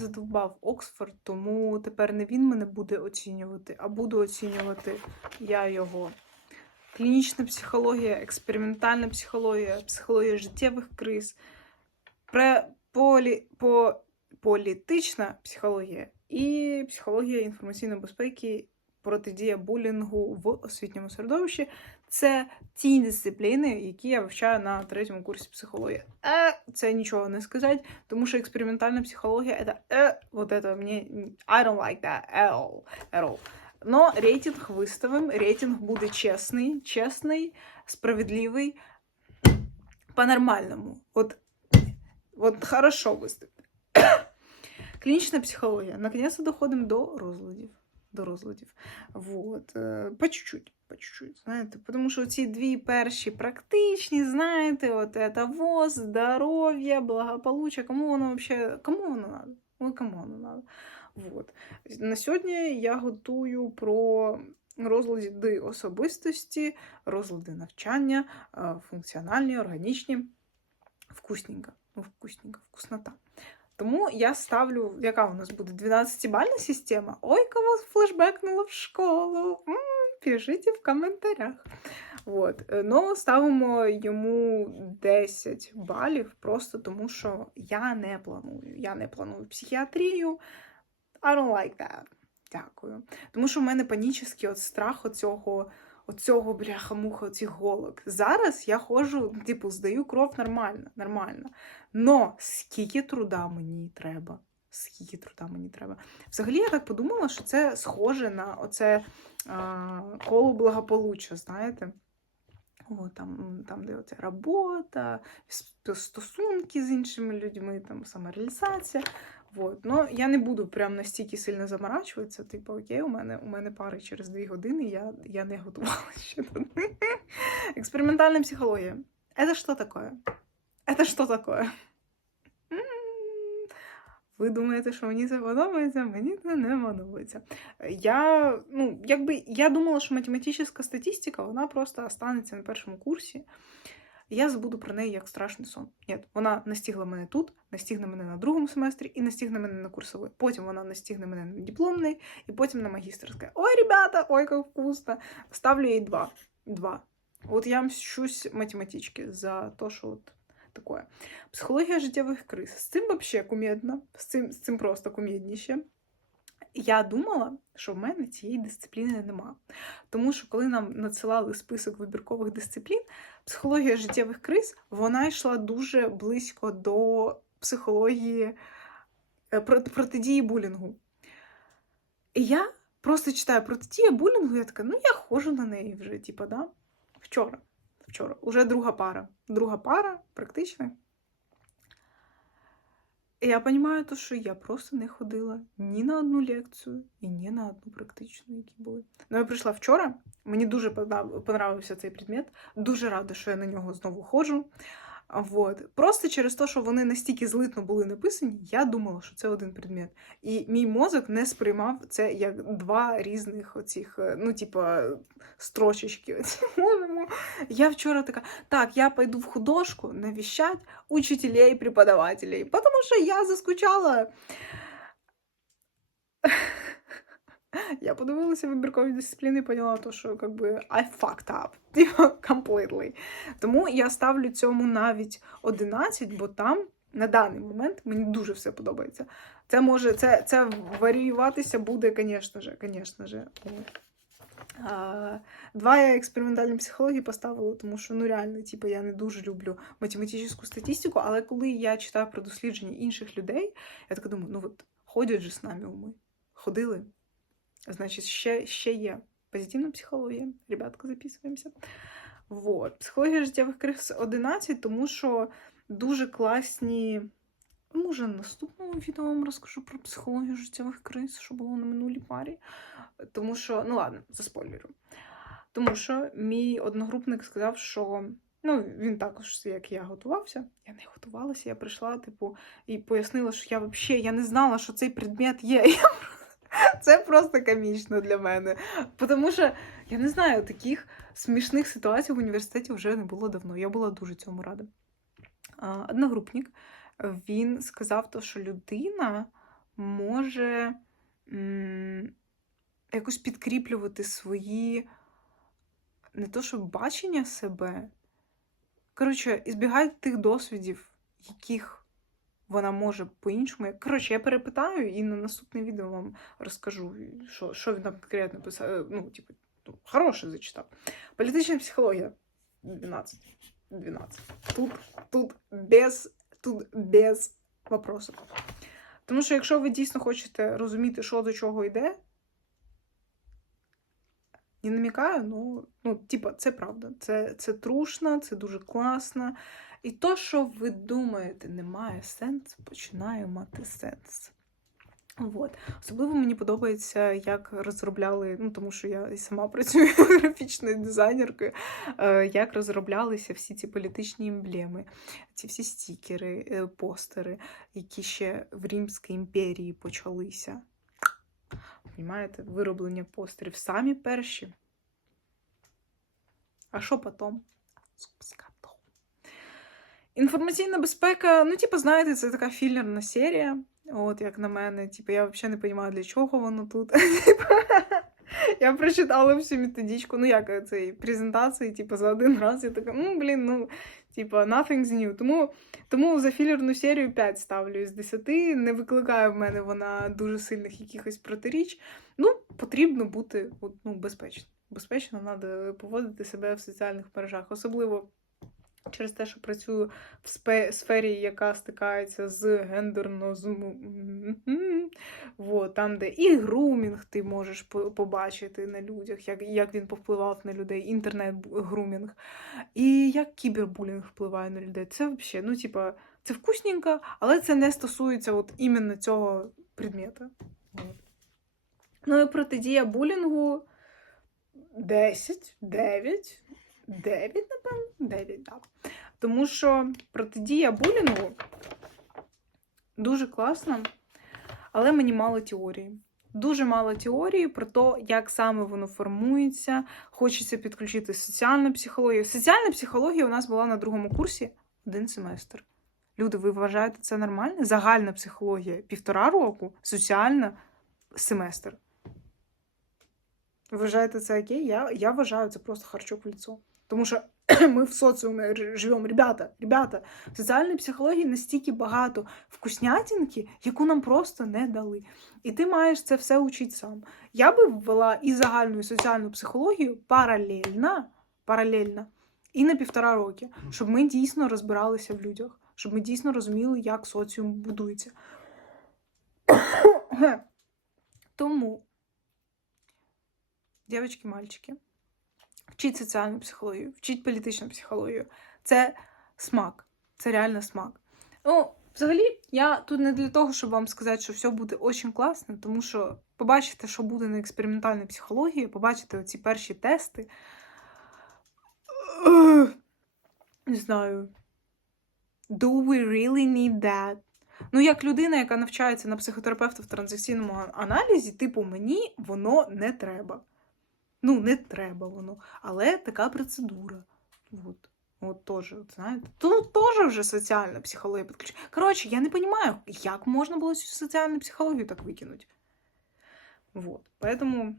задовбав Оксфорд, тому тепер не він мене буде оцінювати, а буду оцінювати я його. Клінічна психологія, експериментальна психологія, психологія життєвих криз, полі, по, політична психологія і психологія інформаційної безпеки, протидія булінгу в освітньому середовищі. Це ті дисципліни, які я вивчаю на третьому курсі психології. Е, це нічого не сказати, тому що експериментальна психологія это е, вот это мне I don't like that at all. At all. Но рейтинг виставим, рейтинг буде чесний, чесний, справедливий, по-нормальному. От, от хорошо виставити. Клінічна психологія. Наконец-то доходимо до розладів. До розладів. Вот. е, По чуть-чуть, по чуть-чуть, знаєте. Тому що ці дві перші практичні, знаєте, от это ВОЗ, здоров'я, благополуччя, кому воно взагалі, кому воно надо? Ну, кому воно надо? Вот. На сьогодні я готую про розлади особистості, розлади навчання, е, функціональні, органічні, вкусненько. Ну, вкусненько, вкуснота. Тому я ставлю, яка у нас буде 12-бальна система. Ой, кого флешбекнуло в школу. М, Пишіть в коментарях. Вот. Е, Ну, ставимо йому 10 балів, просто тому що я не планую. Я не планую психіатрію. I don't like that. Дякую. Тому що в мене панічний от страх оцього, оцього бляха-муха, цих голок. Зараз я ходжу, типу, здаю кров нормально, нормально. Но скільки труда мені треба? Скільки труда мені треба? Взагалі, я так подумала, що це схоже на оце а, коло благополуччя, знаєте? Там, там, де оця робота, стосунки з іншими людьми, там самореалізація. Вот. Но я не буду прям настільки сильно заморачуватися. Типу, окей, у мене, у мене пари через дві години, я, я не готувалася ще тут. Експериментальна психологія. Це що таке? Це що таке? Ви думаєте, що мені це подобається? Мені це не подобається. Я, ну, якби, я думала, що математична статистика, вона просто останеться на першому курсі. Я забуду про неї як страшний сон. Ні, вона настигла мене тут, настигне мене на другому семестрі і настигне мене на курсовий. Потім вона настигне мене на дипломний, і потім на магістерське. Ой, ребята, ой, як вкусно. Ставлю їй два. Два. От я мщусь математички за то, що от таке. Психологія життєвих криз. З цим взагалі кумедно, з цим, з цим просто кумедніше. Я думала, що в мене цієї дисципліни нема. Тому що коли нам надсилали список вибіркових дисциплін, психологія життєвих криз вона йшла дуже близько до психології е, протидії булінгу. І я просто читаю протидія булінгу, я така, ну я ходжу на неї вже, типа, да? Вчора. Вчора. Уже друга пара. Друга пара, практично. І я розумію, що я просто не ходила ні на одну лекцію і ні на одну практичну, які були. Ну, я прийшла вчора, мені дуже подобався цей предмет. Дуже рада, що я на нього знову ходжу. Вот. Просто через те, що вони настільки злитно були написані, я думала, що це один предмет. І мій мозок не сприймав це як два різних оцих, е, ну, типа, строчечки. Я вчора така, так, я пойду в художку навещать учителей преподавателей, потому что я заскучала. Я подивилася вибіркові дисципліни і поняла, то, що как би, I fucked up completely. Тому я ставлю цьому навіть 11, бо там на даний момент мені дуже все подобається. Це може, це, це варіюватися буде, звісно ж, звісно ж. Два я експериментальні психології поставила, тому що ну реально, типу, я не дуже люблю математичну статистику, але коли я читаю про дослідження інших людей, я така думаю, ну от ходять же з нами уми. Ходили. Значить, ще, ще є позитивна психологія. Ребятка, записуємося. Вот. Психологія життєвих криз 11, тому що дуже класні. Може, в наступному відео вам розкажу про психологію життєвих криз, що було на минулій парі. Тому що, ну ладно, заспойлерю. Тому що мій одногрупник сказав, що ну, він також, як я готувався. Я не готувалася, я прийшла, типу, і пояснила, що я взагалі я не знала, що цей предмет є. Я Це просто комічно для мене. Тому що, я не знаю, таких смішних ситуацій в університеті вже не було давно. Я була дуже цьому рада. Одногрупник, він сказав, то, що людина може якось підкріплювати свої не то, що бачення себе. Коротше, ізбігайте тих досвідів, яких вона може по-іншому. Коротше, я перепитаю і на наступне відео вам розкажу, що, що він там конкретно писав. Ну, типу, ну, хороше зачитав. Політична психологія 12. 12. Тут, тут без, тут без вопросів. Тому що, якщо ви дійсно хочете розуміти, що до чого йде, не намікаю, ну, ну, типа, це правда. Це, це трушно, це дуже класно. І то, що ви думаєте, не має сенсу, починає мати сенс. От. Особливо мені подобається, як розробляли, ну тому що я і сама працюю графічною дизайнеркою, е, як розроблялися всі ці політичні емблеми, ці всі стікери, е, постери, які ще в Римській імперії почалися. Понімаєте, вироблення постерів самі перші. А що потім? Інформаційна безпека, ну, типу, знаєте, це така філерна серія. От, як на мене, типу, я взагалі не розумію, для чого воно тут. Я прочитала всю методичку, ну як цієї презентації, типу, за один раз. Я така, ну, блін, ну, типу, nothing's new. Тому, тому за філерну серію 5 ставлю з 10. Не викликає в мене вона дуже сильних якихось протиріч. Ну, потрібно бути ну, безпечно. Безпечно треба поводити себе в соціальних мережах, особливо. Через те, що працюю в сфері, яка стикається з гендерно Вот, там, де і грумінг ти можеш побачити на людях, як, як він повпливав на людей, інтернет-грумінг, і як кібербулінг впливає на людей. Це взагалі, ну, типа, це вкусненько, але це не стосується от іменно цього предмета. Ну і протидія булінгу 10, 9. 9, напевно, 9, так. Тому що протидія булінгу дуже класна, але мені мало теорії. Дуже мало теорії про те, як саме воно формується. Хочеться підключити соціальну психологію. Соціальна психологія у нас була на другому курсі один семестр. Люди, ви вважаєте це нормально? Загальна психологія півтора року, соціальна семестр. Ви вважаєте це окей? Я, я вважаю це просто харчок в лицо. Тому що ми в соціумі живемо. Ребята, ребята, в соціальній психології настільки багато вкуснятинки, яку нам просто не дали. І ти маєш це все учити сам. Я би ввела і загальну і соціальну психологію паралельно, паралельно і на півтора роки, щоб ми дійсно розбиралися в людях, щоб ми дійсно розуміли, як соціум будується. Тому, дівчатки, мальчики, вчіть соціальну психологію, вчіть політичну психологію. Це смак, це реально смак. Ну, взагалі, я тут не для того, щоб вам сказати, що все буде дуже класно, тому що побачите, що буде на експериментальній психології, побачите оці перші тести. Не знаю. Do we really need that? Ну, як людина, яка навчається на психотерапевта в транзакційному аналізі, типу, мені воно не треба. Ну, не треба воно. Але така процедура. От. От теж, от, знаєте. Тут теж вже соціальна психологія підключена. Коротше, я не розумію, як можна було цю соціальну психологію так викинути. Вот. Поэтому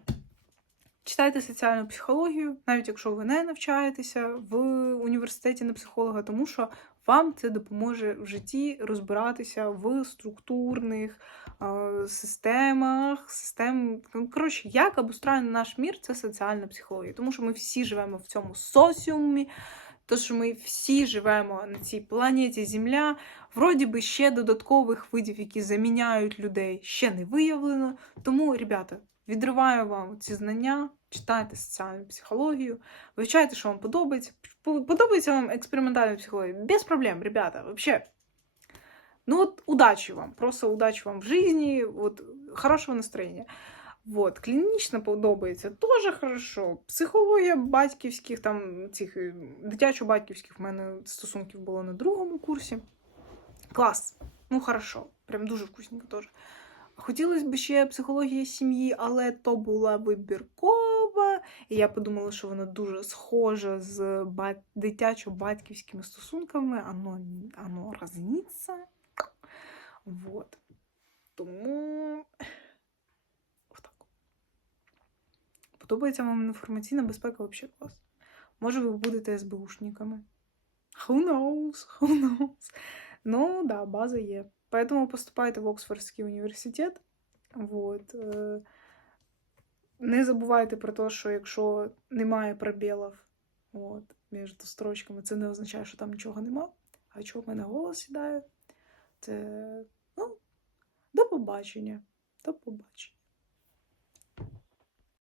читайте соціальну психологію, навіть якщо ви не навчаєтеся в університеті на психолога, тому що вам це допоможе в житті розбиратися в структурних е, системах, систем. ну, Коротше, як обустроєний наш мір, це соціальна психологія. Тому що ми всі живемо в цьому соціумі, то що ми всі живемо на цій планеті Земля. Вроді би ще додаткових видів, які заміняють людей, ще не виявлено. Тому, ребята, відриваю вам ці знання, читайте соціальну психологію, вивчайте, що вам подобається. Подобається вам експериментальна психологія? Без проблем, ребята, вообще. Ну от удачи вам, просто удачи вам в жизни, вот, хорошего настроения. Вот, клінічно подобається, теж хорошо. Психологія батьківських, там цих дитячо-батьківських в мене стосунків було на другому курсі. Клас. Ну, хорошо. Прям дуже вкусненько теж. Хотілося б ще психологія сім'ї, але то була вибіркова. І я подумала, що вона дуже схожа з бат... дитячо-батьківськими стосунками, Ано... Ано разніться. Вот. Тому. Отак. Подобається вам інформаційна безпека взагалі клас. Може, ви будете СБУшниками. Who knows? Who knows? Ну, да, база є. Поэтому поступайте в Оксфордський університет. Вот. е, Не забувайте про те, що якщо немає пробілів от, між строчками, це не означає, що там нічого нема. А чого в мене голос сідає? Це ну, до побачення. До побачення.